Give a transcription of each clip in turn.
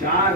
4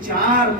4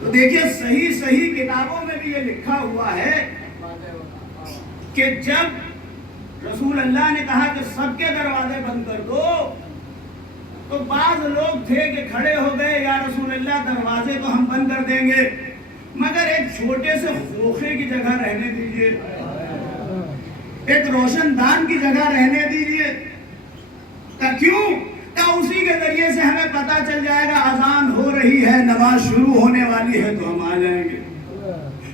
تو دیکھیے صحیح کتابوں میں بھی یہ لکھا ہوا ہے کہ جب رسول اللہ نے کہا کہ سب کے دروازے بند کر دو تو بعض لوگ تھے کہ کھڑے ہو گئے، یا رسول اللہ دروازے تو ہم بند کر دیں گے مگر ایک چھوٹے سے خوخے کی جگہ رہنے دیجئے، ایک روشن دان کی جگہ رہنے دیجئے۔ کیوں؟ کہ اسی کے ذریعے سے ہمیں پتا چل جائے گا اذان ہو رہی ہے، نماز شروع ہونے والی ہے تو ہم آ جائیں گے۔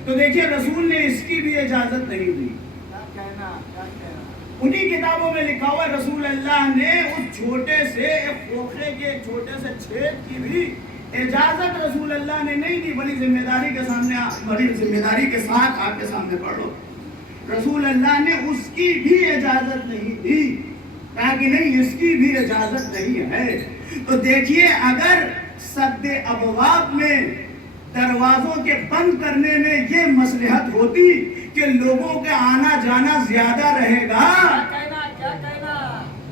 تو دیکھیے رسول نے اس کی بھی اجازت نہیں دی۔ انہی کتابوں میں لکھا ہوا رسول اللہ نے اس چھوٹے سے ایک کھوکھے کے چھوٹے سے چھید کی بھی اجازت رسول اللہ نے نہیں دی۔ بڑی ذمہ داری کے ساتھ آپ کے سامنے پڑھ لو، رسول اللہ نے اس کی بھی اجازت نہیں دی، کہا کہ نہیں اس کی بھی اجازت نہیں ہے۔ تو دیکھیے اگر سد ابواب میں دروازوں کے بند کرنے میں یہ مصلحت ہوتی کہ لوگوں کا آنا جانا زیادہ رہے گا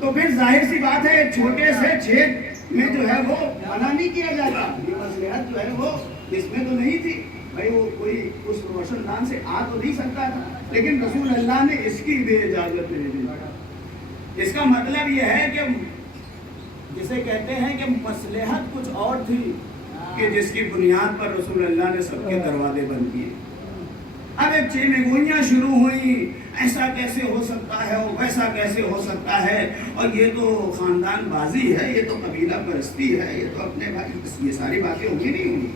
تو پھر ظاہر سی بات ہے چھوٹے سے چھید میں جو ہے وہ منع نہیں کیا جاتا۔ یہ مصلحت جو ہے وہ اس میں تو نہیں تھی، بھائی وہ کوئی اس روشن دان سے آ تو نہیں سکتا تھا، لیکن رسول اللہ نے اس کی بھی اجازت نہیں دی۔ اس کا مطلب یہ ہے کہ جسے کہتے ہیں کہ مصلحت کچھ اور تھی کہ جس کی بنیاد پر رسول اللہ نے سب کے دروازے بند کیے۔ اب ایک چیمگوئیاں شروع ہوئی، ایسا کیسے ہو سکتا ہے اور ویسا کیسے ہو سکتا ہے، اور یہ تو خاندان بازی ہے، یہ تو قبیلہ پرستی ہے، یہ تو اپنے بھائی، یہ ساری باتیں ہوگی نہیں ہوگی۔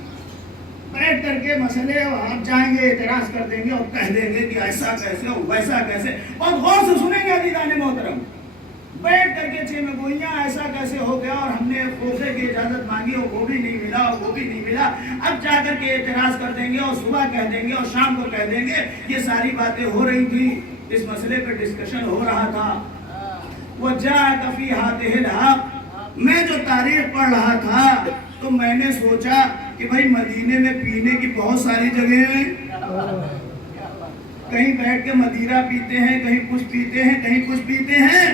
بیٹھ کر کے مسئلے آپ جائیں گے، اعتراض کر دیں گے اور کہہ دیں گے کہ ایسا کیسے اور ویسا کیسے، اور غور سے سنیں گے عزیزان محترم، بیٹھ کر کے چیمگوئیاں ایسا کیسے ہو گیا اور ہم نے خوفے کی اجازت مانگی اور وہ بھی نہیں ملا اور وہ بھی نہیں ملا، اب جا کر کے اعتراض کر دیں گے اور صبح کہہ دیں گے اور شام کو کہہ دیں گے۔ یہ ساری باتیں ہو رہی تھی، اس مسئلے پہ ڈسکشن ہو رہا تھا۔ وَجَاءَكَ فِي هَذِهِ الْحَقِّ، میں جو تاریخ پڑھ رہا تھا تو میں نے سوچا کہ بھائی مدینے میں پینے کی بہت ساری جگہیں ہیں، کہیں بیٹھ کے مدیرہ پیتے ہیں، کہیں کچھ پیتے ہیں، کہیں کچھ پیتے ہیں،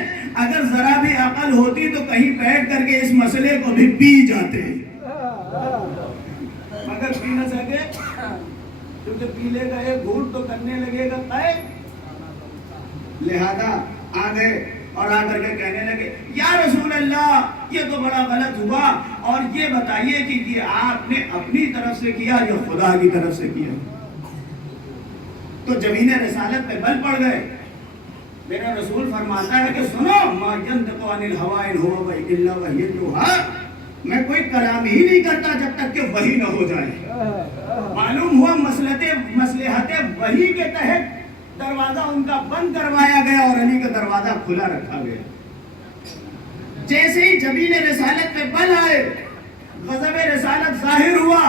اگر ذرا بھی عقل ہوتی تو کہیں بیٹھ کر کے اس مسئلے کو بھی پی جاتے ہیں، مگر پی نہ سکے کیونکہ پی لے گا ایک گھونٹ تو کرنے لگے گا قے، لہذا آ گئے اور آ کر کے کہنے لگے یا رسول اللہ یہ تو بڑا غلط ہوا، اور یہ بتائیے کہ یہ آپ نے اپنی طرف سے کیا یا خدا کی طرف سے کیا؟ تو جبین رسالت پہ بل پڑ گئے۔ میرا رسول فرماتا ہے کہ سنو، ما ينطق عن الهوى ان هو الا وحی یوحی، میں کوئی کلام ہی نہیں کرتا جب تک کہ وحی نہ ہو جائے۔ معلوم ہوا مصلحت وحی کے تحت دروازہ ان کا بند کروایا گیا اور علی کا دروازہ کھلا رکھا گیا۔ جیسے ہی جبین رسالت پہ بل آئے، غضب رسالت ظاہر ہوا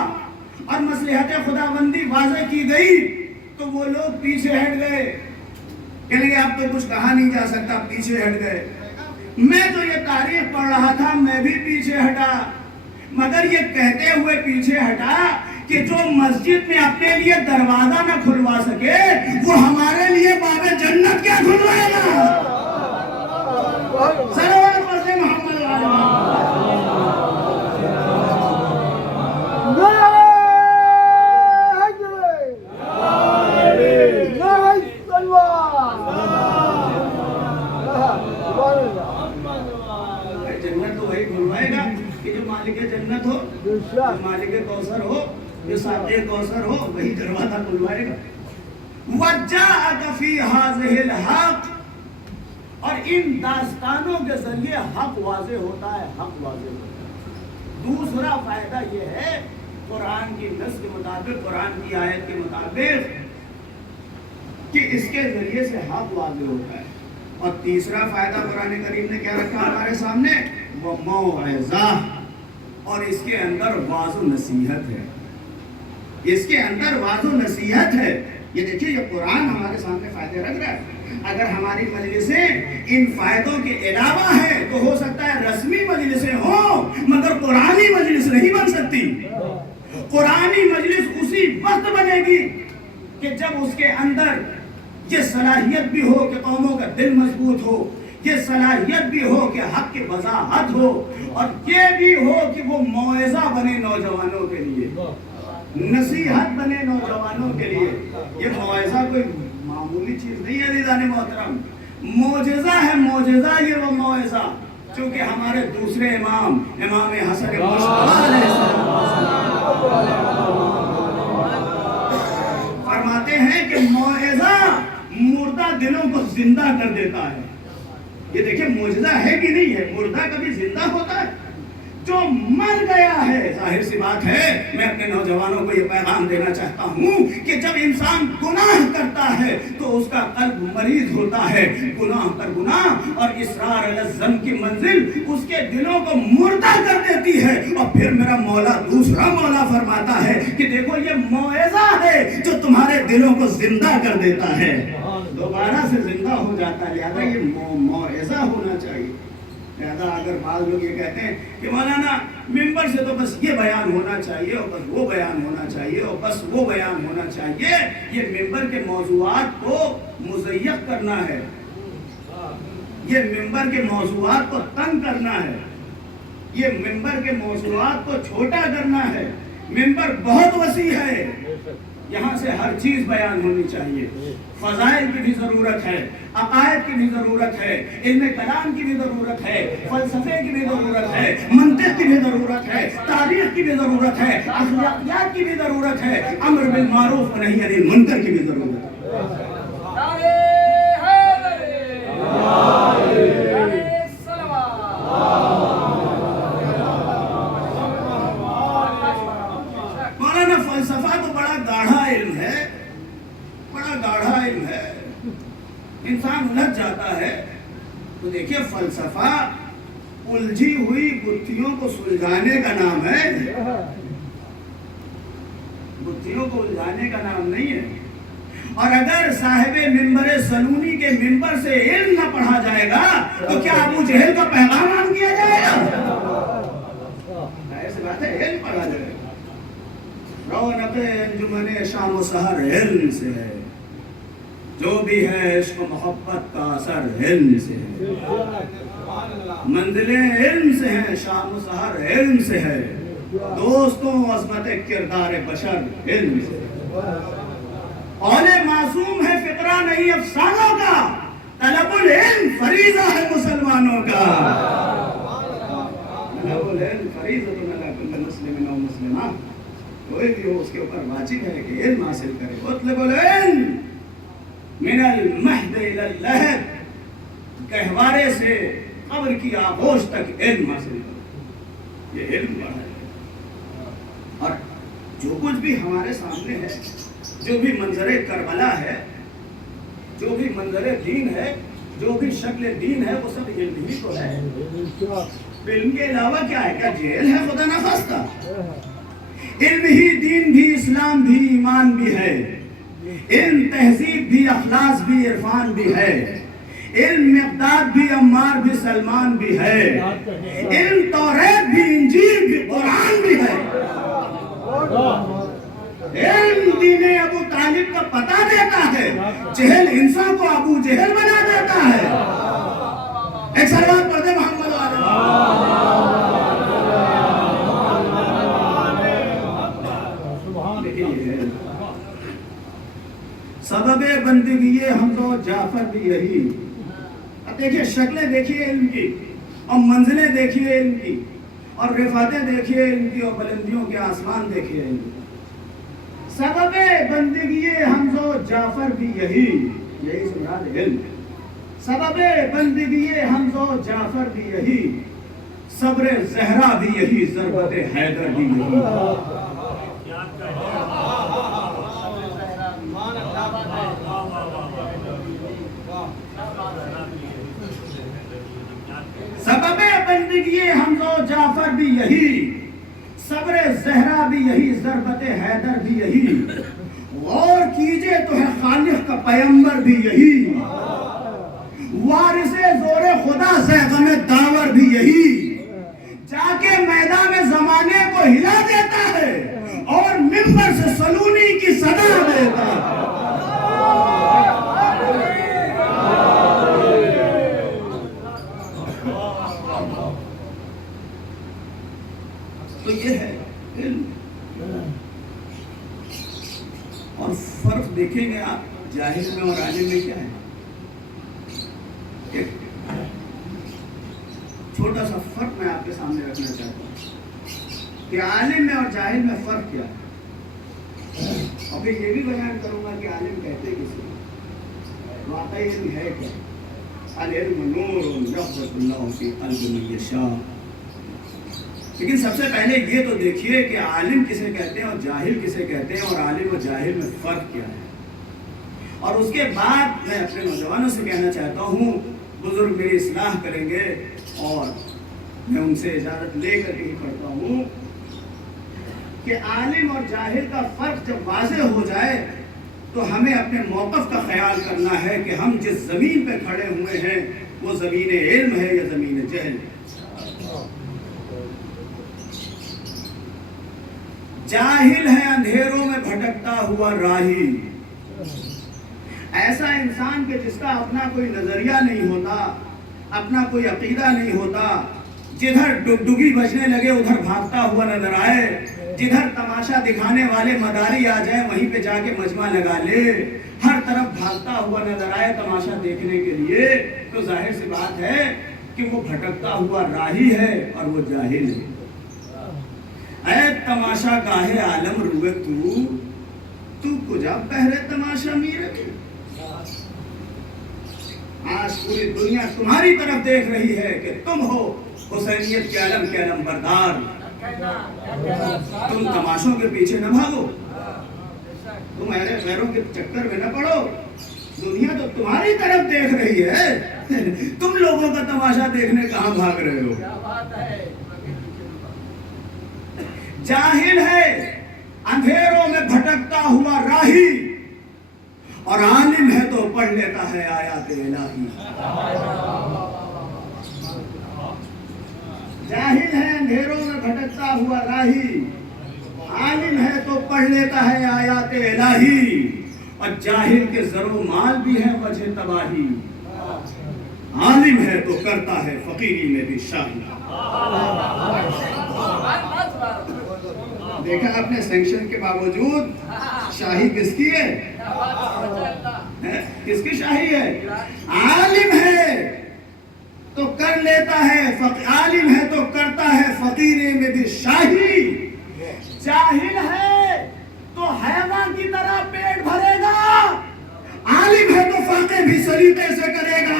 اور مصلحت خداوندی واضح کی گئی تو وہ لوگ پیچھے ہٹ گئے، کہنے لگے اب تو کچھ کہا نہیں جا سکتا، پیچھے ہٹ گئے۔ میں تو یہ تاریخ پڑھ رہا تھا، میں بھی پیچھے ہٹا، مگر یہ کہتے ہوئے پیچھے ہٹا کہ جو مسجد میں اپنے لیے دروازہ نہ کھلوا سکے وہ ہمارے لیے باب جنت کیا کھلوائے گا؟ صلوات پڑھتے محمد جنت تو وہی کھلوائے گا کہ جو مالک جنت ہو، جو مالک کوثر ہو، جو ساقی کوثر ہو، وہی دروازہ کھلوائے گا۔ وَجَاءَكَ فِي هَذِهِ الْحَقِّ، اور ان داستانوں کے ذریعے حق واضح ہوتا ہے، حق واضح ہوتا ہے۔ دوسرا فائدہ یہ ہے قرآن کی نص کے مطابق، قرآن کی آیت کے مطابق، کہ اس کے ذریعے سے حق واضح ہوتا ہے۔ اور تیسرا فائدہ قرآن کریم نے کیا رکھا ہمارے سامنے؟ وَمَوْعِظَةٌ، اور اس کے اندر واعظ و نصیحت ہے، اس کے اندر واعظ و نصیحت ہے۔ یہ دیکھیے یہ قرآن ہمارے سامنے فائدے رکھ رہا ہے۔ اگر ہماری مجلسیں ان فائدوں کے علاوہ ہیں تو ہو سکتا ہے رسمی مجلسیں ہوں مگر قرآنی مجلس نہیں بن سکتی۔ قرآنی مجلس اسی وقت بنے گی کہ جب اس کے اندر یہ صلاحیت بھی ہو کہ قوموں کا دل مضبوط ہو، یہ صلاحیت بھی ہو کہ حق کی وضاحت ہو، اور یہ بھی ہو کہ وہ موعظہ بنے نوجوانوں کے لیے، نصیحت بنے نوجوانوں کے لیے۔ یہ موعظہ کوئی معمولی چیز نہیں ہے عزیزان محترم، معجزہ ہے، معجزہ یہ وہ موعظہ چونکہ ہمارے دوسرے امام حسن مصطفیٰ علیہ السلام فرماتے ہیں کہ موعظہ مردہ دلوں کو زندہ کر دیتا ہے۔ یہ دیکھیں معجزہ ہے کہ نہیں ہے، مردہ کبھی زندہ ہوتا ہے؟ جو مر گیا ہے، ظاہر سی بات ہے، میں اپنے نوجوانوں کو یہ پیغام دینا چاہتا ہوں کہ جب انسان گناہ کرتا ہے تو اس کا قلب مریض ہوتا ہے، گناہ پر گناہ اور اصرار علی الذنب کی منزل اس کے دلوں کو مردہ کر دیتی ہے۔ اور پھر میرا مولا دوسرا مولا فرماتا ہے کہ دیکھو یہ موعظہ ہے جو تمہارے دلوں کو زندہ کر دیتا ہے، دوبارہ سے زندہ ہو جاتا ہے۔ لہذا یہ موعظہ ہونا چاہیے۔ لہذا اگر بعض لوگ یہ کہتے ہیں کہ مولانا ممبر سے تو بس یہ بیان ہونا چاہیے اور بس وہ بیان ہونا چاہیے اور بس وہ بیان ہونا چاہیے، یہ ممبر کے موضوعات کو مضیق کرنا ہے، یہ ممبر کے موضوعات کو تنگ کرنا ہے، یہ ممبر کے موضوعات کو چھوٹا کرنا ہے۔ ممبر بہت وسیع ہے، یہاں سے ہر چیز بیان ہونی چاہیے، فضائل کی بھی ضرورت ہے، عقائد کی بھی ضرورت ہے، علم کلام کی بھی ضرورت ہے، فلسفے کی بھی ضرورت ہے، منطق کی بھی ضرورت ہے، تاریخ کی بھی ضرورت ہے، اخلاقیات کی بھی ضرورت ہے، امر بالمعروف و نہی عن المنکر کی بھی ضرورت ہے۔ مولانا فلسفہ تو بڑا گاڑھا علم ہے، بڑا گاڑھا علم ہے، انسان الجھ جاتا ہے۔ تو دیکھیے فلسفہ الجھی ہوئی گتھیوں کو سلجھانے کا نام ہے، گتھیوں کو الجھانے کا نام نہیں ہے۔ اور اگر صاحب منبر سلونی کے منبر سے علم نہ پڑھا جائے گا تو کیا ابو جہل کا پیغام عام کیا جائے گا؟ ایسی بات ہے، علم پڑھا جائے گا۔ رونق انجمن شام و سحر علم سے ہے، جو بھی ہے عشق و محبت کا اثر علم سے ہے، منزلیں علم سے ہیں، شام و سحر علم سے ہے، دوستوں عظمت کردار بشر علم سے ہے۔ قول معصوم ہے فقرہ نہیں افسانوں کا، طلب العلم فریضہ ہے مسلمانوں کا، طلب العلم فریضہ علی کل مسلم و مسلمہ، کوئی بھی ہو اس کے اوپر واجب ہے کہ علم حاصل کرے۔ اطلب العلم من المہد الی اللحد، گہوارے سے قبر کی آغوش تک علم حاصل کرو، یہ علم پڑھا ہے۔ اور جو کچھ بھی ہمارے سامنے ہے، جو بھی منظر کربلا ہے، جو بھی منظر دین ہے، جو بھی شکل دین ہے، وہ سب علم ہی تو ہے۔ علم کے علاوہ کیا ہے؟ کیا جیل ہے خدا نخواستہ؟ علم ہی دین بھی، اسلام بھی، ایمان بھی ہے، علم تہذیب بھی، اخلاص بھی، عرفان بھی ہے، علم مقداد بھی، عمار بھی، سلمان بھی ہے، علم توریت بھی، انجیل بھی، قرآن بھی ہے، علم دین ابو طالب کا پتہ دیتا ہے، جہل انسان کو ابو جہل بنا دیتا ہے۔ ایک صلوات پڑھ دے محمد سبب بندگی حمزہ و جعفر بھی یہی۔ اب دیکھیے شکلیں دیکھیے علم کی، اور منزلیں دیکھیے علم کی، اور رفعتیں دیکھیے علم کی، اور بلندیوں کے آسمان دیکھیے علم کی۔ سبب بندگی حمزہ و جعفر بھی یہی سمراد علم۔ سبب بندگی حمزہ و جعفر بھی یہی، صبر زہرا بھی یہی، ضربت حیدر بھی یہی۔ سبب بندگی حمزہ و جعفر بھی یہی، صبر زہرا بھی یہی، ضربت حیدر بھی یہی، غور کیجئے تو ہے خالق کا پیمبر بھی یہی، وارث زور خدا زیغم داور بھی یہی، جا کے میدان زمانے کو ہلا دیتا ہے اور منبر سے سلونی کی صدا دیتا ہے۔ اور فرق دیکھیں گے آپ جاہل میں اور عالم میں کیا ہے. ایک چھوٹا سا فرق میں آپ کے سامنے رکھنا چاہتا ہوں کہ عالم میں اور جاہل میں فرق کیا ہے. اور پھر یہ بھی بیان کروں گا کہ عالم کہتے کسی واقعی علم ہے کیا. العلم نور یخرج اللہ فی قلب من یشاء. لیکن سب سے پہلے یہ تو دیکھیے کہ عالم کسے کہتے ہیں اور جاہل کسے کہتے ہیں، اور عالم و جاہل میں فرق کیا ہے. اور اس کے بعد میں اپنے نوجوانوں سے کہنا چاہتا ہوں، بزرگ میری اصلاح کریں گے اور میں ان سے اجازت لے کر ہی پڑھتا ہوں کہ عالم اور جاہل کا فرق جب واضح ہو جائے تو ہمیں اپنے موقف کا خیال کرنا ہے کہ ہم جس زمین پہ کھڑے ہوئے ہیں وہ زمین علم ہے یا زمین جہل. جاہل ہے اندھیروں میں بھٹکتا ہوا راہی، ایسا انسان کہ جس کا اپنا کوئی نظریہ نہیں ہوتا، اپنا کوئی عقیدہ نہیں ہوتا، جدھر ڈگڈگی بجنے لگے ادھر بھاگتا ہوا نظر آئے، جدھر تماشا دکھانے والے مداری آ جائیں وہیں پہ جا کے مجمع لگا لے، ہر طرف بھاگتا ہوا نظر آئے تماشا دیکھنے کے لیے، تو ظاہر سی بات ہے کہ وہ بھٹکتا ہوا راہی ہے اور وہ جاہل ہے. اے تماشا گاہے عالم روئے تو کجا پہرے تماشا میرے. آج پوری دنیا تمہاری طرف دیکھ رہی ہے کہ تم ہو حسینیت کے علم کے علم بردار. تم تماشوں کے پیچھے نہ بھاگو، تم ایرے غیروں کے چکر میں نہ پڑو. دنیا تو تمہاری طرف دیکھ رہی ہے، تم لوگوں کا تماشا دیکھنے کہاں بھاگ رہے ہو. جاہل ہے اندھیروں میں بھٹکتا ہوا راہی، اور عالم ہے تو پڑھ لیتا ہے آیات الہی. جاہل ہے اندھیروں میں بھٹکتا ہوا راہی، عالم ہے تو پڑھ لیتا ہے آیات الہی. اور جاہل کے زر و مال بھی ہے وجہ تباہی، عالم ہے تو کرتا ہے فقیری میں بھی شاہی. دیکھا آپ نے سینکشن کے باوجود شاہی کس کی ہے؟ کس کی شاہی ہے؟ عالم ہے تو کر لیتا ہے، عالم ہے تو کرتا ہے فقیرے میں بھی شاہی. جاہل ہے تو حیوان کی طرح پیٹ بھرے گا، عالم ہے تو فاقے بھی سلیقے سے کرے گا.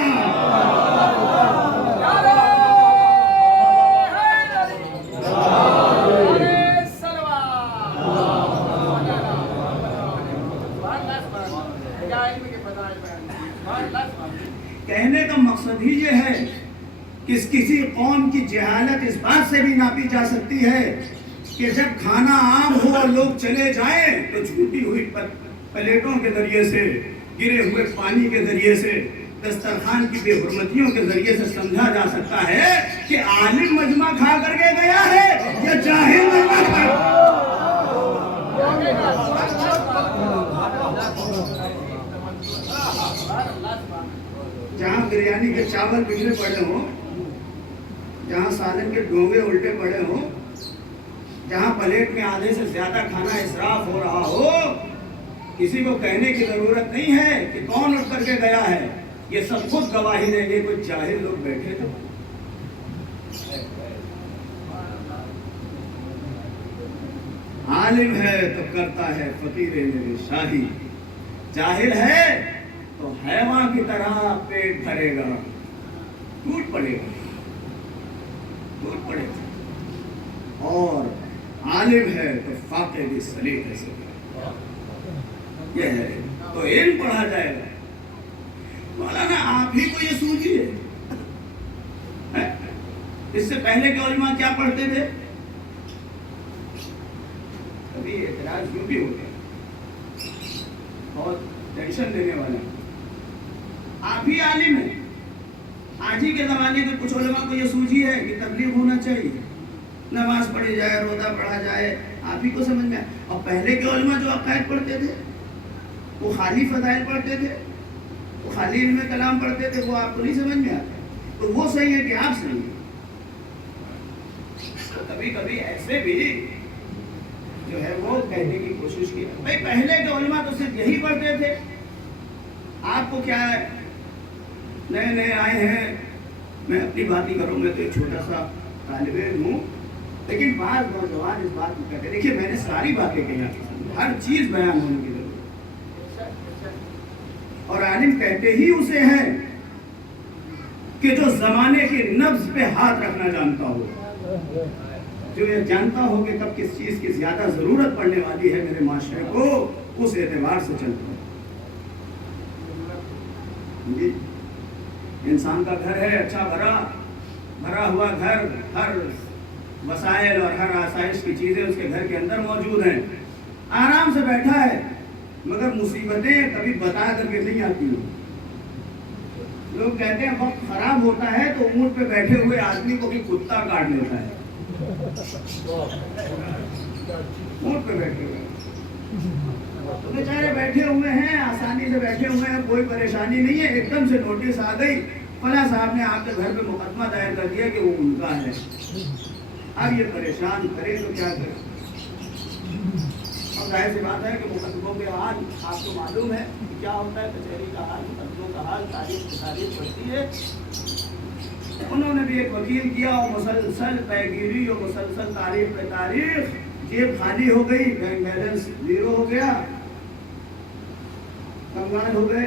کہنے کا مقصد ہی یہ ہے کہ کسی قوم کی جہالت اس بات سے بھی ناپی جا سکتی ہے کہ جب کھانا عام ہو اور لوگ چلے جائیں تو جھوٹی ہوئی پلیٹوں کے ذریعے سے، گرے ہوئے پانی کے ذریعے سے، دسترخوان کی بے حرمتیوں کے ذریعے سے سمجھا جا سکتا ہے کہ عالم مجمع کھا کر کے گیا ہے یا جاہل مجمع کھا. جہاں بریانی کے چاول بگڑے پڑے ہوں، جہاں سالن کے ڈونگے الٹے پڑے ہوں، جہاں پلیٹ میں آدھے سے زیادہ کھانا اسراف ہو رہا ہو، کسی کو کہنے کی ضرورت نہیں ہے کہ کون اٹھ کر کے گیا ہے. یہ سب خود گواہی دیں گے. کوئی جاہل لوگ بیٹھے تھے. عالم ہے تو کرتا ہے فقیرے میں شاہی، جاہل ہے تو حیوان کی طرح پیٹ بھرے گا، ٹوٹ پڑے گا. اور عالم ہے تو فاقے بھی سلیقے سے. یہ ہے تو علم پڑھا جائے گا. مولانا آپ ہی کو یہ سوچیے، اس سے پہلے کے علماء کیا پڑھتے تھے؟ کبھی اعتراض یوں بھی ہو گیا، بہت ٹینشن دینے والا. آپ ہی عالم ہیں. آج ہی کے زمانے کے کچھ علماء کو یہ سوچی ہے کہ تبلیغ ہونا چاہیے، نماز پڑھی جائے، روزہ پڑھا جائے. آپ ہی کو سمجھ میں. اور پہلے کے علماء جو عقائد پڑھتے تھے وہ خالی فضائل پڑھتے تھے، وہ خالی علم کلام پڑھتے تھے، وہ آپ کو نہیں سمجھ میں آتے. تو وہ صحیح ہے کہ آپ صحیح ہیں؟ کبھی کبھی ایسے بھی جو ہے وہ کہنے کی کوشش کی. بھائی پہلے کے علماء تو صرف یہی پڑھتے تھے. آپ کو کیا ہے، نئے نئے آئے ہیں، میں اپنی بات ہی کروں، میں تو ایک چھوٹا سا طالب علم ہوں، لیکن بعض نوجوان اس بات کو کہتے ہیں. دیکھیے میں نے ساری باتیں کہی، ہر چیز بیان ہونے کی ضرورت ہے، اور عالم کہتے ہی اسے ہیں کہ جو زمانے کی نبض پہ ہاتھ رکھنا جانتا ہو، جو یہ جانتا ہو کہ کب کس چیز کی زیادہ ضرورت پڑنے والی ہے میرے معاشرے کو، اس اعتبار سے چلتا ہے. جی انسان کا گھر ہے اچھا بھرا ہوا گھر، ہر وسائل اور ہر آسائش کی چیزیں اس کے گھر کے اندر موجود ہیں، آرام سے بیٹھا ہے، مگر مصیبتیں کبھی بتا کر کے نہیں آتی ہیں. لوگ کہتے ہیں وقت خراب ہوتا ہے تو اونٹ پہ بیٹھے ہوئے آدمی کو بھی کتا کاٹ لیتا ہے. اونٹ پہ بیٹھے ہوئے تو بیچارے بیٹھے ہوئے ہیں، آسانی سے بیٹھے ہوئے ہیں، کوئی پریشانی نہیں ہے. ایک دم سے نوٹس آ گئی، فلاں صاحب نے آپ کے گھر پہ مقدمہ دائر کر دیا کہ وہ ان کا ہے. اب یہ پریشان کرے تو کیا کرے؟ اور ظاہر سی بات ہے کہ مقدموں کے حال آپ کو معلوم ہے کیا ہوتا ہے. کچہری کا حال، مقدموں کا حال، تاریخ پڑتی ہے. انہوں نے بھی ایک وکیل کیا اور مسلسل پیگیری اور مسلسل تاریخ پہ تاریخ، جیب خالی ہو گئی، بینک بیلنس زیرو ہو گیا، کنگال ہو گئے.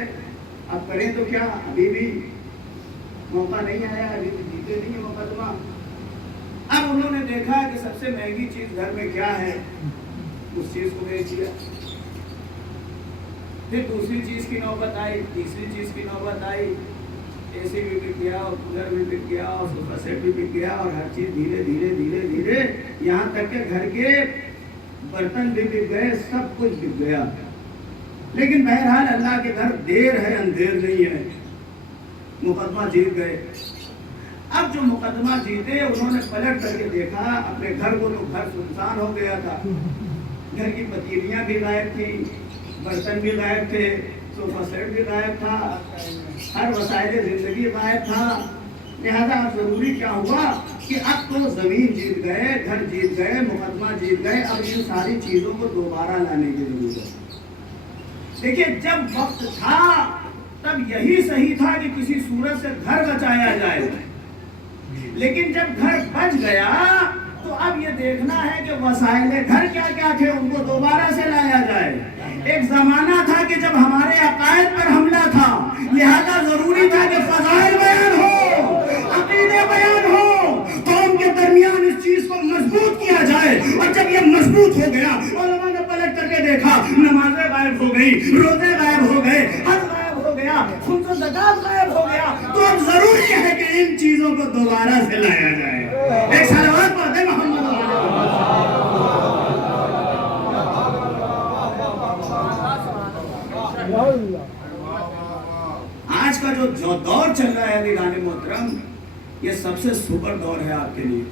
اب کریں تو کیا؟ ابھی بھی موقع نہیں آیا، ابھی بھی جیتے نہیں ہے مقدمہ. اب انہوں نے دیکھا کہ سب سے مہنگی چیز گھر میں کیا ہے، اس چیز کو بیچ دیا. پھر دوسری چیز کی نوبت آئی، تیسری چیز کی نوبت آئی، اے سی بھی بک گیا اور کولر بھی بک گیا اور صوفہ سیٹ بھی بک گیا، اور ہر چیز دھیرے دھیرے دھیرے دھیرے یہاں تک کہ گھر کے برتن بھی بک گئے، سب کچھ بک گیا. لیکن بہرحال اللہ کے گھر دیر ہے اندھیر نہیں ہے، مقدمہ جیت گئے. اب جو مقدمہ جیتے انہوں نے پلٹ کر کے دیکھا اپنے گھر کو، تو گھر سنسان ہو گیا تھا. گھر کی پتیلیاں بھی غائب تھیں، برتن بھی غائب تھے، صوفہ سیٹ بھی غائب تھا، ہر وسائل زندگی غائب تھا. لہذا اب ضروری کیا ہوا کہ اب تو زمین جیت گئے، گھر جیت گئے، مقدمہ جیت گئے، اب ان ساری چیزوں کو دوبارہ لانے کی ضرورت ہے. دیکھیے جب وقت تھا تب یہی صحیح تھا کہ کسی صورت سے گھر بچایا جائے، لیکن جب گھر بچ گیا تو اب یہ دیکھنا ہے کہ وسائل گھر کیا کیا تھے ان کو دوبارہ سے لایا جائے. ایک زمانہ تھا کہ جب ہمارے عقائد پر حملہ تھا، لہذا ضروری تھا کہ فضائل بیان ہو، عقیدے بیان ہو، قوم کے درمیان اس چیز کو مضبوط کیا جائے. اور جب یہ مضبوط ہو گیا، علماء نے پلٹ کر کے دیکھا، نمازیں غائب ہو گئی، روزے غائب ہو گئے، حج غائب ہو گیا، خمس و زکات غائب ہو گیا، تو اب ضروری ہے کہ ان چیزوں کو دوبارہ سے لایا جائے. ایک صلوات پڑھ دیں محمد. آج کا جو دور چل رہا ہے عزیزان محترم، یہ سب سے سپر دور ہے آپ کے لیے.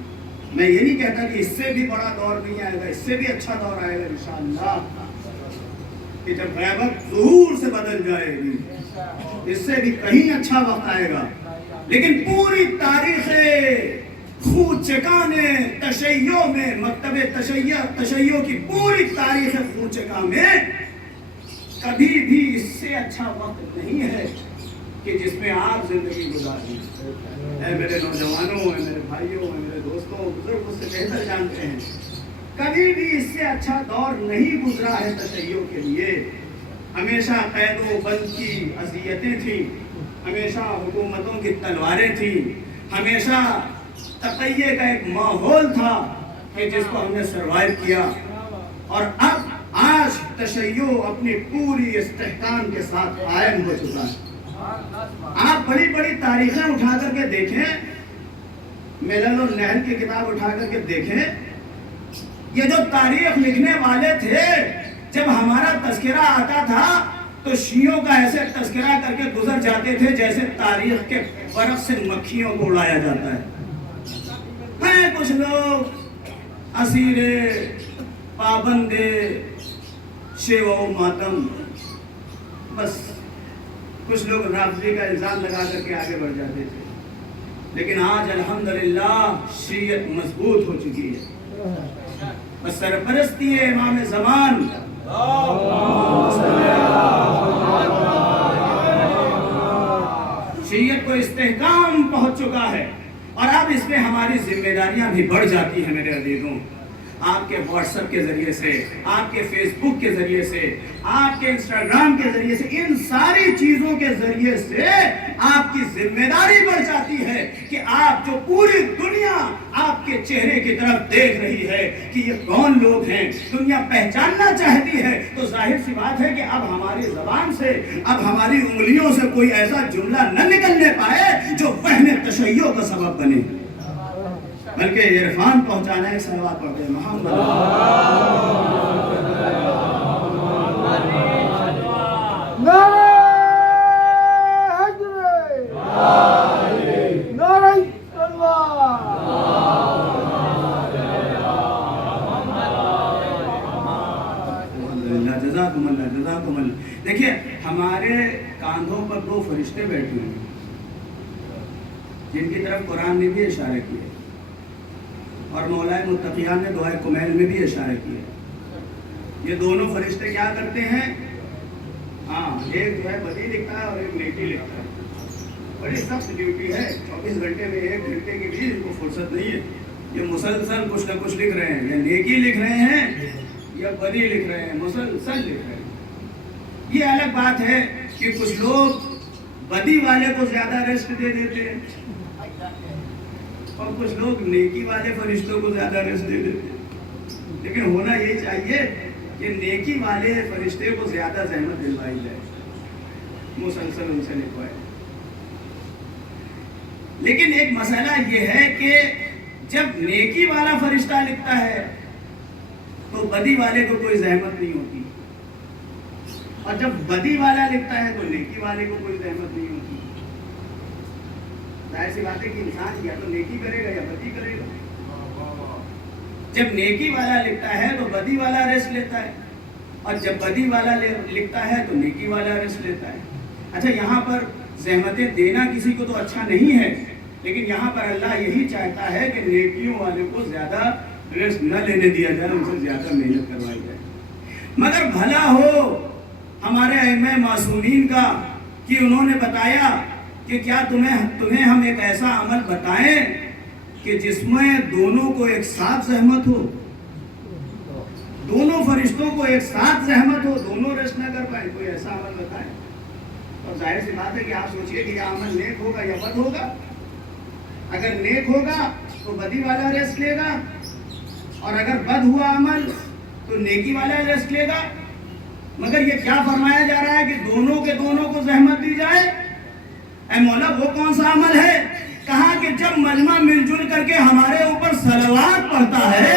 میں یہ نہیں کہتا کہ اس سے بھی بڑا دور نہیں آئے گا، اس سے بھی اچھا دور آئے گا انشاءاللہ، کہ جب غیبت ظہور سے بدل جائے گی، اس سے بھی کہیں اچھا وقت آئے گا. لیکن پوری تاریخ خون چکانے تشیع میں، مکتب تشیع کی پوری تاریخ خون چکا میں کبھی بھی اس سے اچھا وقت نہیں ہے کہ جس میں آپ زندگی گزاری. اے میرے نوجوانوں، اے میرے بھائیوں، اے میرے دوستوں، بزرگ مجھ سے بہتر جانتے ہیں، کبھی بھی اس سے اچھا دور نہیں گزرا ہے تشیع کے لیے. ہمیشہ قید و بند کی اذیتیں تھیں، ہمیشہ حکومتوں کی تلواریں تھیں، ہمیشہ تقیے کا ایک ماحول تھا کہ جس کو ہم نے سروائیو کیا. اور اب آج تشیع اپنی پوری استحکام کے ساتھ قائم ہو چکا ہے. آپ بڑی بڑی تاریخیں اٹھا کر کے دیکھیں، ملل النحل کی کتاب اٹھا کر کے دیکھیں، یہ جو تاریخ لکھنے والے تھے، جب ہمارا تذکرہ آتا تھا تو شیعوں کا ایسے تذکرہ کر کے گزر جاتے تھے جیسے تاریخ کے برق سے مکھیوں کو اڑایا جاتا ہے. کچھ لوگ اسیرے، پابندے، شیوہ و ماتم، بس کچھ لوگ رافضی کا الزام لگا کر کے آگے بڑھ جاتے تھے. لیکن آج الحمدللہ شیعت مضبوط ہو چکی ہے. بس سرپرستی ہے امام زمان شریعت کو استحکام پہنچ چکا ہے، اور اب اس میں ہماری ذمہ داریاں بھی بڑھ جاتی ہیں میرے عزیزوں۔ آپ کے واٹس ایپ کے ذریعے سے، آپ کے فیس بک کے ذریعے سے، آپ کے انسٹاگرام کے ذریعے سے، ان ساری چیزوں کے ذریعے سے آپ کی ذمہ داری بڑھ جاتی ہے کہ آپ جو پوری دنیا آپ کے چہرے کی طرف دیکھ رہی ہے کہ یہ کون لوگ ہیں، دنیا پہچاننا چاہتی ہے، تو ظاہر سی بات ہے کہ اب ہماری زبان سے، اب ہماری انگلیوں سے کوئی ایسا جملہ نہ نکلنے پائے جو وہم تشیع کا سبب بنے، بلکہ عرفان پہنچانا ہے۔ صلوات پڑھتے ہیں محمد نعرہ حیدر، نعرہ تلوار۔ جزاکم اللہ، جزاکم اللہ۔ دیکھیے ہمارے کاندھوں پر دو فرشتے بیٹھے ہیں جن کی طرف قرآن نے بھی اشارہ کیا، اور مولائے متقیان نے دعائے کمیل میں بھی اشارہ کیا۔ یہ دونوں فرشتے کیا کرتے ہیں؟ ہاں، ایک جو ہے بدی لکھتا ہے اور ایک نیکی لکھتا ہے۔ بڑی سخت ڈیوٹی ہے، 24 گھنٹے میں 1 گھنٹے کی بھی ان کو فرصت نہیں ہے۔ یہ مسلسل کچھ نہ کچھ لکھ رہے ہیں، یا نیکی لکھ رہے ہیں یا بدی لکھ رہے ہیں، مسلسل لکھ رہے ہیں۔ یہ الگ بات ہے کہ کچھ لوگ بدی والے کو زیادہ ریسٹ دے دیتے ہیں اور کچھ لوگ نیکی والے فرشتوں کو زیادہ ریسٹ دے دیتے ہیں، لیکن ہونا یہ چاہیے کہ نیکی والے فرشتے کو زیادہ زحمت دلوائی جائے، مسلسل ان سے لکھوائے۔ لیکن ایک مسئلہ یہ ہے کہ جب نیکی والا فرشتہ لکھتا ہے تو بدی والے کو کوئی زحمت نہیں ہوتی، اور جب بدی والا لکھتا ہے تو نیکی والے کو کوئی زحمت نہیں ہوتی۔ ظاہر سی بات ہے کہ انسان یا تو نیکی کرے گا یا بدی کرے گا۔ جب نیکی والا لکھتا ہے تو بدی والا ریسٹ لیتا ہے، اور جب بدی والا لکھتا ہے تو نیکی والا ریسٹ لیتا ہے۔ اچھا، یہاں پر زحمتیں دینا کسی کو تو اچھا نہیں ہے، لیکن یہاں پر اللہ یہی چاہتا ہے کہ نیکیوں والے کو زیادہ ریسٹ نہ لینے دیا جائے، ان سے زیادہ محنت کروائی جائے۔ مگر بھلا ہو ہمارے ائمہ معصومین کا کہ انہوں نے بتایا کہ کیا تمہیں ہم ایک ایسا عمل بتائیں کہ جس میں دونوں کو ایک ساتھ زحمت ہو، دونوں فرشتوں کو ایک ساتھ زحمت ہو، دونوں ریسٹ نہ کر پائے، کوئی ایسا عمل بتائیں۔ اور ظاہر سی بات ہے کہ آپ سوچئے کہ یہ عمل نیک ہوگا یا بد ہوگا۔ اگر نیک ہوگا تو بدی والا ریسٹ لے گا، اور اگر بد ہوا عمل تو نیکی والا ریسٹ لے گا۔ مگر یہ کیا فرمایا جا رہا ہے کہ دونوں کے دونوں کو زحمت دی جائے؟ اے مولا وہ کون سا عمل ہے؟ کہا کہ جب مجمع مل جل کر کے ہمارے اوپر صلوات پڑھتا ہے،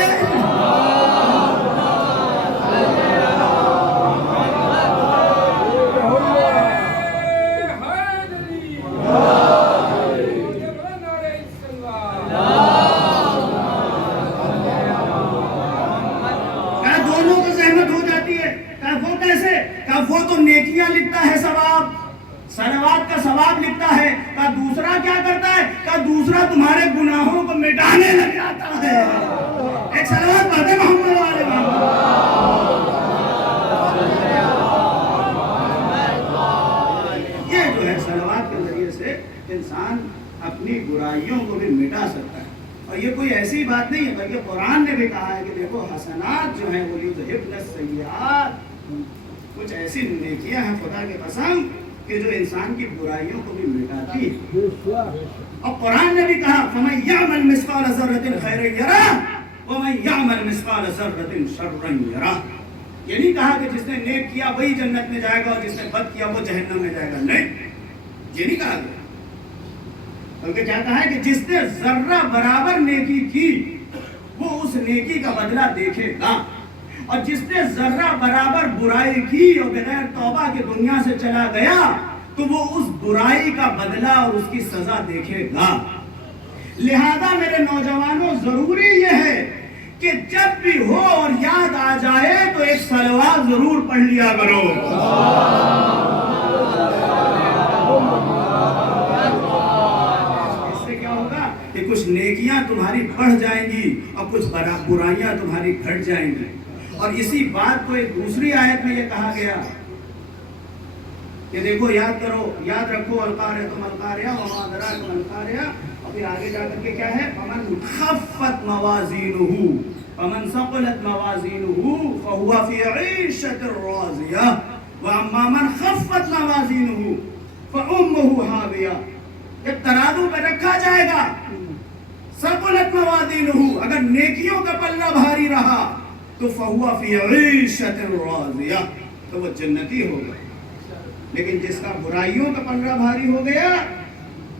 دونوں کو زحمت ہو جاتی ہے۔ کہا وہ کیسے؟ کہا وہ تو نیکیاں لکھتا ہے، ثواب، صلوات کا ثواب لکھتا ہے۔ کہا دوسرا کیا کرتا ہے؟ کہا دوسرا تمہارے گناہوں کو مٹانے لگ جاتا ہے۔ ایک صلوات پڑھتے محمد والے یہ جو ہے صلوات کے ذریعے سے انسان اپنی برائیوں کو بھی مٹا سکتا ہے، اور یہ کوئی ایسی بات نہیں ہے، بلکہ قرآن نے بھی کہا ہے کہ دیکھو حسنات جو ہیں وہ یذہبن السیئات، کچھ ایسی نیکیاں ہیں خدا کی قسم کہ جو انسان کی برائیوں کو بھی مٹاتی ہے۔ اور قرآن نے بھی کہا فَمَن يَعْمَلْ مِثْقَالَ ذَرَّةٍ خَيْرًا يَرَهُ وَمَن يَعْمَلْ مِثْقَالَ ذَرَّةٍ شَرًّا يَرَهُ۔ یہ نہیں کہا کہ جس نے نیک کیا وہی جنت میں جائے گا اور جس نے بد کیا وہ جہنم میں جائے گا، نہیں، یہ نہیں کہا گیا، بلکہ کہتا ہے کہ جس نے ذرہ برابر نیکی کی وہ اس نیکی کا بدلہ دیکھے گا، اور جس نے ذرہ برابر برائی کی اور بغیر توبہ کے دنیا سے چلا گیا تو وہ اس برائی کا بدلہ اور اس کی سزا دیکھے گا۔ لہذا میرے نوجوانوں ضروری یہ ہے کہ جب بھی ہو اور یاد آ جائے تو ایک صلوات ضرور پڑھ لیا کرو۔ اس سے کیا ہوگا کہ کچھ نیکیاں تمہاری بڑھ جائیں گی اور کچھ برائیاں تمہاری گھٹ جائیں گی. اور اسی بات کو ایک دوسری آیت میں یہ کہا گیا کہ دیکھو یاد کرو، یاد رکھو، القاریہ تم القاریہ وما ادراک ما القاریہ. اور پھر آگے جا کر کے کیا ہے؟ فمن خفت موازینہ فمن ثقلت موازینہ فهو فی عیشۃ راضیہ واما من خفت موازینہ فامہ ہاویہ. ایک ترازو پہ رکھا جائے گا، ثقلت موازینہ، اگر نیکیوں کا پلہ بھاری رہا تو فهو فی عیشۃ راضیہ، تو وہ جنتی ہوگا. لیکن جس کا برائیوں کا پلہ بھاری ہو گیا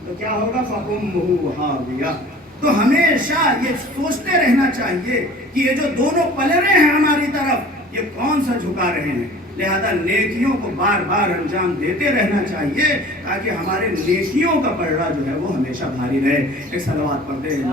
تو کیا ہوگا؟ فَأُمُّهُ هَاوِيَةٌ. تو ہمیشہ یہ سوچتے رہنا چاہیے کہ یہ جو دونوں پلڑے ہیں ہماری طرف، یہ کون سا جھکا رہے ہیں. لہذا نیکیوں کو بار بار انجام دیتے رہنا چاہیے تاکہ ہمارے نیکیوں کا پلڑا جو ہے وہ ہمیشہ بھاری رہے. ایک صلوات پڑھتے ہیں.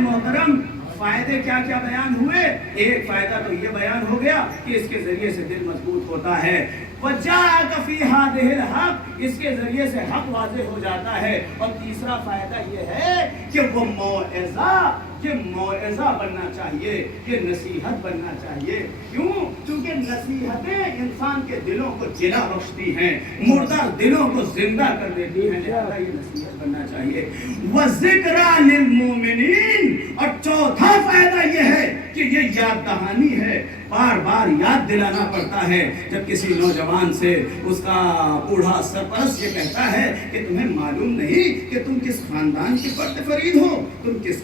محترم، فائدے کیا کیا بیان ہوئے؟ ایک فائدہ تو یہ بیان ہو گیا کہ اس کے ذریعے سے دل مضبوط ہوتا ہے. وَجَاءَكَ فِي هَٰذِهِ الْحَقِّ، اس کے ذریعے سے حق واضح ہو جاتا ہے. اور تیسرا فائدہ یہ ہے کہ وہ موعظہ بننا چاہیے، یہ نصیحت بننا چاہیے. کیوں؟ کیونکہ نصیحتیں انسان کے دلوں کو جلا بخشتی ہیں، مردہ دلوں کو زندہ کر دیتی ہیں. لہذا یہ نصیحت بننا چاہیے. وَذِكْرَىٰ لِلْمُؤْمِنِينَ، اور چوتھا فائدہ یہ ہے کہ یہ یاد دہانی ہے. بار بار یاد دلانا پڑتا ہے. جب کسی نوجوان سے اس کا بوڑھا سرپرست یہ کہتا ہے کہ تمہیں معلوم نہیں کہ تم کس خاندان کی فرد فرید ہو، تم کس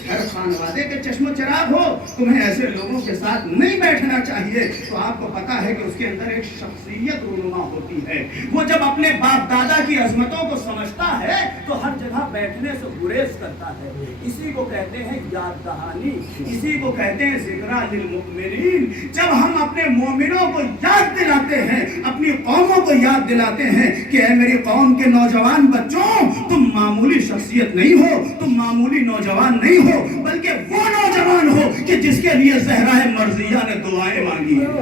گھر خانوادے کے چشم و چراغ ہو، تمہیں ایسے لوگوں کے ساتھ نہیں بیٹھنا چاہیے، تو آپ کو پتا ہے کہ اس کے اندر ایک شخصیت رونما ہوتی ہے. وہ جب اپنے باپ دادا کی عظمتوں کو سمجھتا ہے تو ہر جگہ بیٹھنے سے گریز کرتا ہے. اسی کو کہتے ہیں یاد دہانی، اسی کو کہتے ہیں ذکریٰ للمؤمنین. جب ہم اپنے مومنوں کو یاد دلاتے ہیں، اپنی قوموں کو یاد دلاتے ہیں کہ اے میری قوم کے نوجوان بچوں، تم معمولی شخصیت نہیں ہو، تم معمولی نوجوان نہیں ہو، بلکہ وہ نوجوان ہو کہ جس کے لیے زہرا مرضیہ نے دعائیں مانگی ہیں.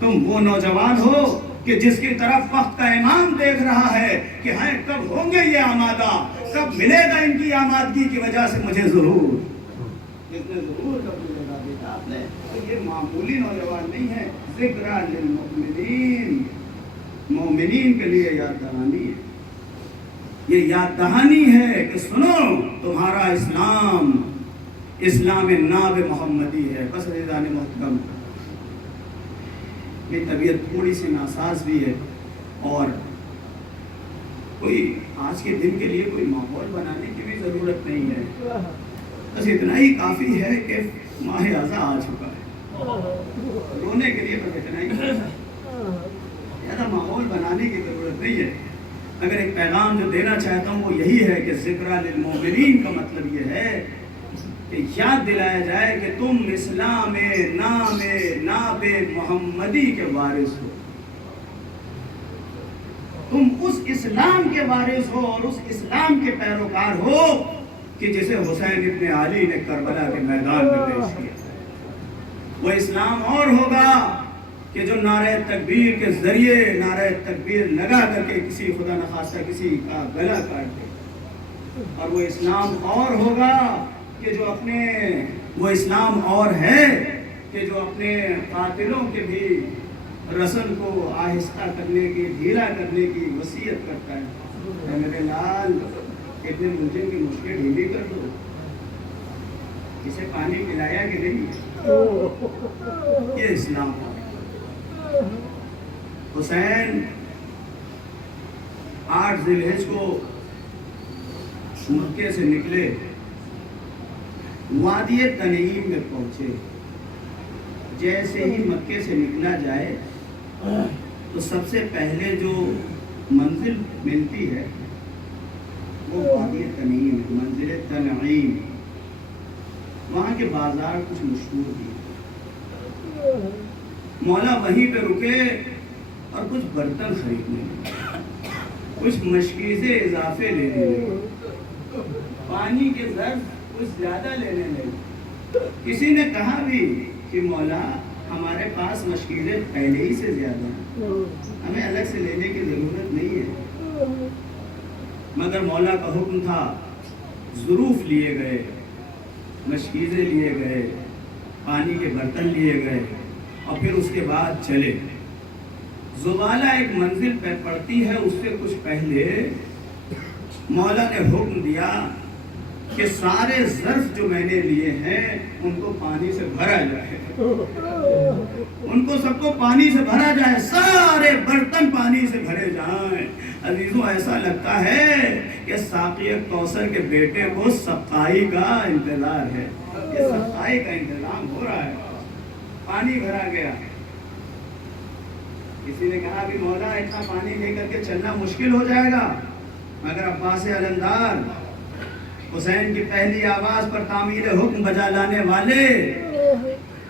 تم وہ نوجوان ہو کہ جس کی طرف وقت کا امام دیکھ رہا ہے کہ ہیں کب ہوں گے یہ آمادہ، کب ملے گا ان کی آمادگی کی وجہ سے مجھے ظہور. کتنے ظہور کب ملے گا بیٹا آپ نے؟ تو یہ معمولی نوجوان نہیں ہے. ذکریٰ للمؤمنین، مومنین کے لیے یاد دہانی ہے. یہ یاد دہانی ہے کہ سنو تمہارا اسلام اسلام ناب محمدی ہے. بس عزیزان محترم، میری طبیعت تھوڑی سی ناساز بھی ہے اور کوئی آج کے دن کے لیے کوئی ماحول بنانے کی بھی ضرورت نہیں ہے. بس اتنا ہی کافی ہے کہ ماہ اعضا آ چکا ہے، رونے کے لیے بس اتنا ہی. زیادہ ماحول بنانے کی ضرورت نہیں ہے. اگر ایک پیغام جو دینا چاہتا ہوں وہ یہی ہے کہ ذکریٰ للمؤمنین کا مطلب یہ ہے کہ یاد دلایا جائے کہ تم اسلام ناب محمدی کے وارث ہو. تم اس اسلام کے وارث ہو اور اس اسلام کے پیروکار ہو کہ جسے حسین ابن علی نے کربلا کے میدان میں پیش کیا. وہ اسلام اور ہوگا کہ جو نعرہ تکبیر کے ذریعے نعرہ تکبیر لگا کر کے کسی خدا نخواستہ کسی کا گلا کاٹ دے. اور وہ اسلام اور ہوگا کہ جو وہ اسلام اور ہے کہ جو اپنے قاتلوں کے بھی رسل کو آہستہ کرنے کی، ڈھیلا کرنے کی وصیت کرتا ہے. اے میرے لال، ایک دن مجھے کی مشکل ڈھیلی کر دو. اسے پانی پلایا کہ نہیں؟ یہ اسلام ہے. حسین 8 ذی الحجہ کو مکے سے نکلے، وادی تنعیم میں پہنچے. جیسے ہی مکے سے نکلا جائے تو سب سے پہلے جو منزل ملتی ہے وہ وادی تنعیم، منزل تنعیم. وہاں کے بازار کچھ مشہور تھے. مولا وہیں پہ رکے اور کچھ برتن خریدنے لگے، کچھ مشکیزیں اضافے لینے لگے، پانی کے ظرف کچھ زیادہ لینے لگے. کسی نے کہا بھی کہ مولا ہمارے پاس مشکلیں پہلے ہی سے زیادہ ہیں، ہمیں الگ سے لینے کی ضرورت نہیں ہے، مگر مولا کا حکم تھا، ظروف لیے گئے، مشکیزیں لیے گئے، پانی کے برتن لیے گئے اور پھر اس کے بعد چلے۔ زبالہ ایک منزل پہ پڑتی ہے، اس سے کچھ پہلے مولا نے حکم دیا کہ سارے ظرف جو میں نے لیے ہیں ان کو پانی سے بھرا جائے، ان کو سب کو پانی سے بھرا جائے، سارے برتن پانی سے بھرے جائیں۔ عزیزوں، ایسا لگتا ہے کہ ساقی کوثر کے بیٹے کو سقائی کا انتظار ہے، یہ سقائی کا انتظام ہو رہا ہے، پانی بھرا گیا۔ کسی نے کہا کہ مولا اتنا پانی لے کر کے چلنا مشکل ہو جائے گا، مگر عباس علمدار، حسین کی پہلی آواز پر تعمیل حکم بجا لانے والے،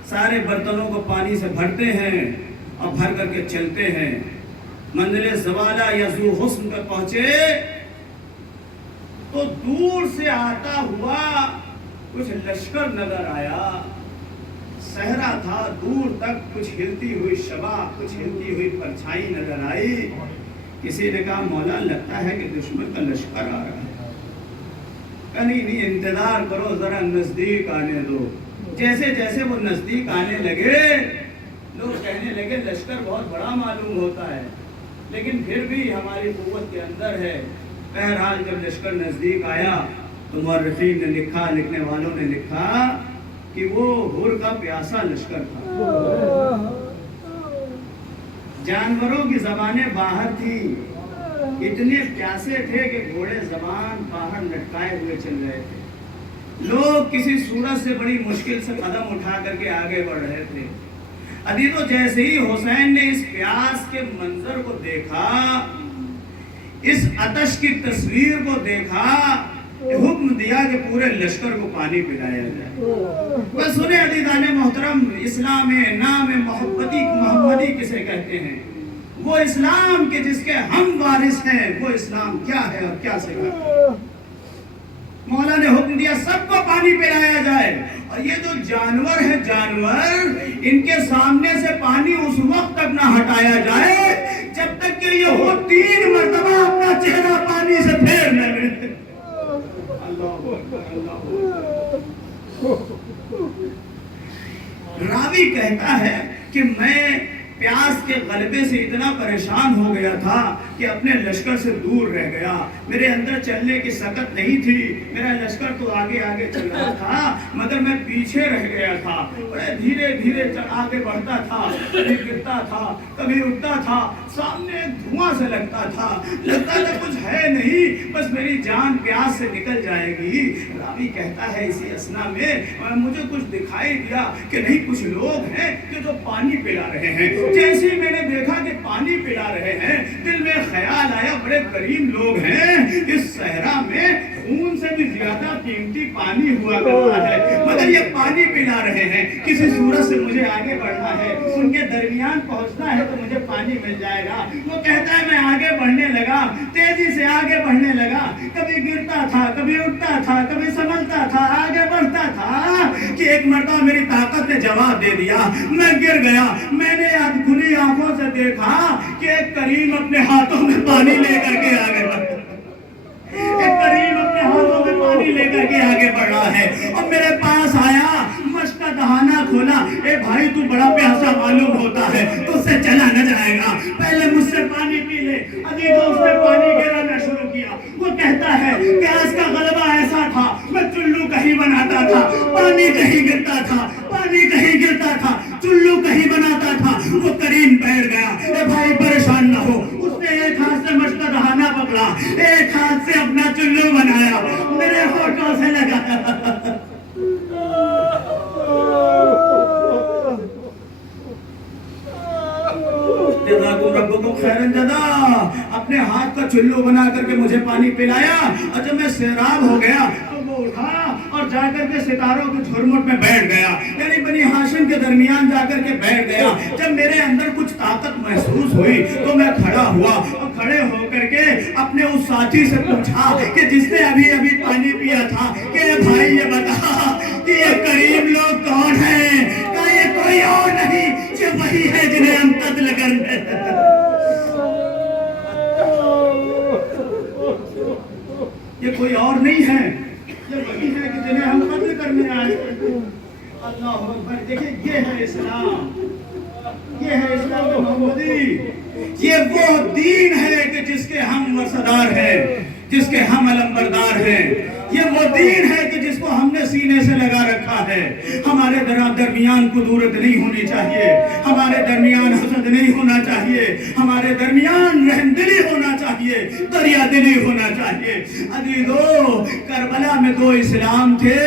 سارے برتنوں کو پانی سے بھرتے ہیں اور بھر کر کے چلتے ہیں۔ منزل زوالہ یا ذو حسن پر پہنچے تو دور سے آتا ہوا کچھ لشکر نظر آیا، صحرا تھا، دور تک کچھ ہلتی ہوئی شبح، کچھ ہلتی ہوئی پرچھائی نظر آئی۔ کسی نے کہا مولا لگتا ہے کہ دشمن کا لشکر آ رہا ہے، نہیں انتظار کرو، ذرا نزدیک آنے دو۔ جیسے جیسے وہ نزدیک آنے لگے، لوگ کہنے لگے لشکر بہت بڑا معلوم ہوتا ہے، لیکن پھر بھی ہماری قوت کے اندر ہے۔ بہرحال جب لشکر نزدیک آیا تو مورخین نے لکھا، لکھنے والوں نے لکھا کہ وہ حر کا پیاسا لشکر تھا، جانوروں کی زبانیں باہر تھیں، اتنے پیاسے تھے کہ گھوڑے زبان باہر لٹکائے ہوئے چل رہے تھے، لوگ کسی صورت سے بڑی مشکل سے قدم اٹھا کر کے آگے بڑھ رہے تھے۔ عزیزو، جیسے ہی حسین نے اس پیاس کے منظر کو دیکھا، اس عطش کی تصویر کو دیکھا، حکم دیا کہ پورے لشکر کو پانی پلایا جائے۔ بس سنیں عزیزان محترم، اسلام نام محمدی کسے کہتے ہیں؟ وہ اسلام کے جس کے ہم وارث ہیں، وہ اسلام کیا ہے اور کیا سکھاتا ہے؟ مولا نے حکم دیا سب کو پانی پلایا جائے، اور یہ جو جانور ہیں، جانور ان کے سامنے سے پانی اس وقت تک نہ ہٹایا جائے جب تک کہ یہ ہو 3 مرتبہ اپنا چہرہ پانی سے پھیر نہ لے۔ راوی کہتا ہے کہ میں پیاس کے غلبے سے اتنا پریشان ہو گیا تھا کہ اپنے لشکر سے دور رہ گیا، میرے اندر چلنے کی سکت نہیں تھی، میرا لشکر تو آگے آگے چل رہا تھا مگر میں پیچھے رہ گیا تھا، بڑے دھیرے دھیرے آگے بڑھتا تھا، کبھی گرتا تھا، کبھی اٹھتا تھا، سامنے دھواں سے لگتا تھا کچھ ہے نہیں، بس میری جان پیاس سے نکل جائے گی۔ راوی کہتا ہے اسی اثنا میں مجھے کچھ دکھائی دیا کہ نہیں، کچھ لوگ ہیں کہ جو پانی پلا رہے ہیں۔ جیسے میں نے دیکھا کہ پانی پلا رہے ہیں، دل میں خیال آیا بڑے کریم لوگ ہیں، اس صحرا میں خون سے بھی زیادہ قیمتی پانی ہوا کرتا ہے، مگر یہ پانی پلا رہے ہیں، کسی صورت سے مجھے آگے بڑھنا ہے، ان کے درمیان پہنچنا ہے تو مجھے پانی مل جائے گا۔ وہ کہتا ہے میں آگے بڑھنے لگا، تیزی سے آگے بڑھنے لگا، کبھی گرتا تھا، کبھی اٹھتا تھا، کبھی سنبھلتا تھا، آگے بڑھتا تھا کہ ایک مرتبہ میری طاقت نے جواب دے دیا، میں گر گیا۔ میں نے کھلی آنکھوں سے دیکھا کہ ایک کریم اپنے ہاتھوں میں پانی لے کر کے آگے بڑھ رہا ہے، ایک کریم اپنے ہاتھوں میں پانی لے کر کے آگے بڑھ رہا ہے، اور میرے پاس آیا، مشک کا دہانہ کھولا، اے بھائی تو بڑا پیاسا معلوم ہوتا ہے، تو اس سے چلا نہ جائے گا، پہلے مجھ سے پانی پی لے۔ عزیزوں، اس نے پانی گرانا شروع کیا۔ وہ کہتا ہے پیاس کا غلبہ ایسا تھا، میں چلو کہیں بناتا تھا، پانی کہیں گرتا تھا، پانی کہیں گرتا تھا، چلو کہیں بناتا تھا۔ وہ کریم بیٹھ گیا، اے بھائی پریشان نہ ہو، اس نے ایک ہاتھ سے مشک کا دہانہ پکڑا، ایک ہاتھ سے اپنا چلو بنایا، میرے ہونٹوں سے لگایا۔ جزاکم ربکم خیرن جزا، اپنے ہاتھ کا چلو بنا کر کے مجھے پانی پلایا، اور جب میں سیراب ہو گیا تو وہ اٹھا اور جا کر کے ستاروں کے جھرمٹ میں بیٹھ گیا، یعنی بنی ہاشم کے درمیان جا کر کے بیٹھ گیا۔ جب میرے اندر کچھ طاقت محسوس ہوئی تو میں کھڑا ہوا، اور کھڑے ہو کر کے اپنے اس ساتھی سے پوچھا کہ جس نے ابھی ابھی پانی پیا تھا کہ بھائی یہ بتا کہ یہ کریم لوگ کون ہیں؟ کہا یہ کوئی اور نہیں کوئی اور نہیں ہے، یہ وہی ہے کہ جنہیں ہم قتل کرنے آئے ہیں۔ اللہ اکبر، دیکھیں یہ ہے اسلام، یہ ہے اسلام محمدی، یہ وہ دین ہے کہ جس کے ہم ورثدار ہیں، جس کے ہم علمبردار ہیں، یہ وہ دین ہے کہ جس کو ہم نے سینے سے لگا رکھا ہے۔ ہمارے درمیان قدورت نہیں ہونی چاہیے، ہمارے درمیان حسد نہیں ہونا چاہیے، ہمارے درمیان رحم دلی ہونا چاہیے، دریا دلی ہونا چاہیے۔ عزیزو، کربلا میں دو اسلام تھے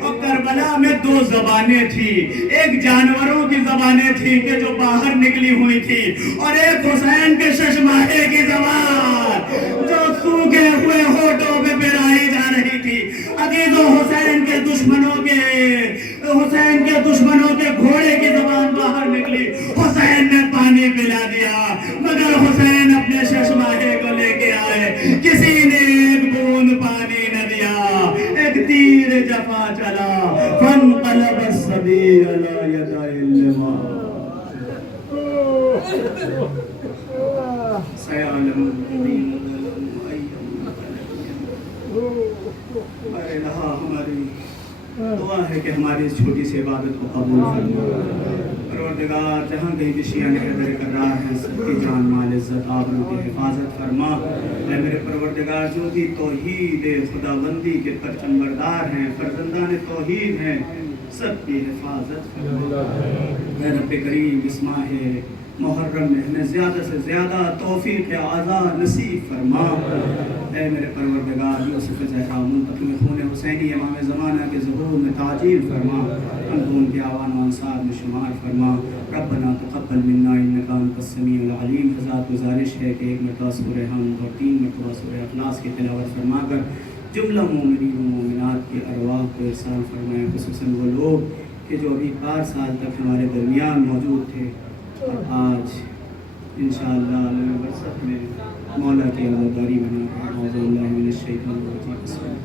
اور کربلا میں دو زبانیں تھی، ایک جانوروں کی زبانیں تھی کہ جو باہر نکلی ہوئی تھی، اور ایک حسین کے ششماہے کی زبان جو سوکھے ہوئے ہونٹوں پہ پھیلائی جا رہی تھی۔ عزیزو، حسین کے دشمنوں کے گھوڑے کی زبان باہر نکلی، حسین نے پانی پلا دیا، مگر حسین اپنے ششماہے کو لے کے آئے، کسی نے ایک بوند پانی نہ دیا، ایک تیر جفا چلا، فانقلب السبیل لا یدع اللواء، سیعلم الذین ظلموا ای ارے اللہ، ہماری دعا ہے کہ ہماری اس چھوٹی سی عبادت کو قبول فرما۔ پروردگار، جہاں کہیں بھی شیعہ حیدر کرار ہیں، سب کی جان مال عزت آبرو کی حفاظت فرما۔ اے میرے پروردگار، جو بھی توحید خداوندی کے پرچم بردار ہیں، فرزندان توحید ہیں، سب کی حفاظت فرما۔ اے رب کریم، اس ماہ محرم میں ہمیں زیادہ سے زیادہ توفیق اعضا نصیب فرما۔ اے میرے پروردگار، یوسف زہرا منتقم خون حسینی امام زمانہ کے ظہور میں تعجیل فرما، ہم کو ان کے آوان و انصار میں شمار فرما۔ ربنا تقبل منا انک انت السمیع العلیم۔ حضرات گزارش ہے کہ ایک مرتبہ سورہ حمد اور 3 مرتبہ سورہ اخلاص کی تلاوت فرما کر جملہ مومنین و مومنات کی ارواح کو ارسال فرمائیں، خصوصاً وہ لوگ کہ جو ابھی 4 سال تک ہمارے درمیان موجود تھے اور آج انشاءاللہ عالم برزخ میں مولا کی عزاداری بنا کر۔ اعوذ باللہ من الشیطان الرجیم، بسم اللہ۔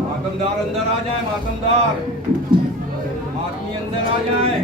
ماتمدار اندر آ جائیں، ماتمدار ماتمی اندر آ جائیں۔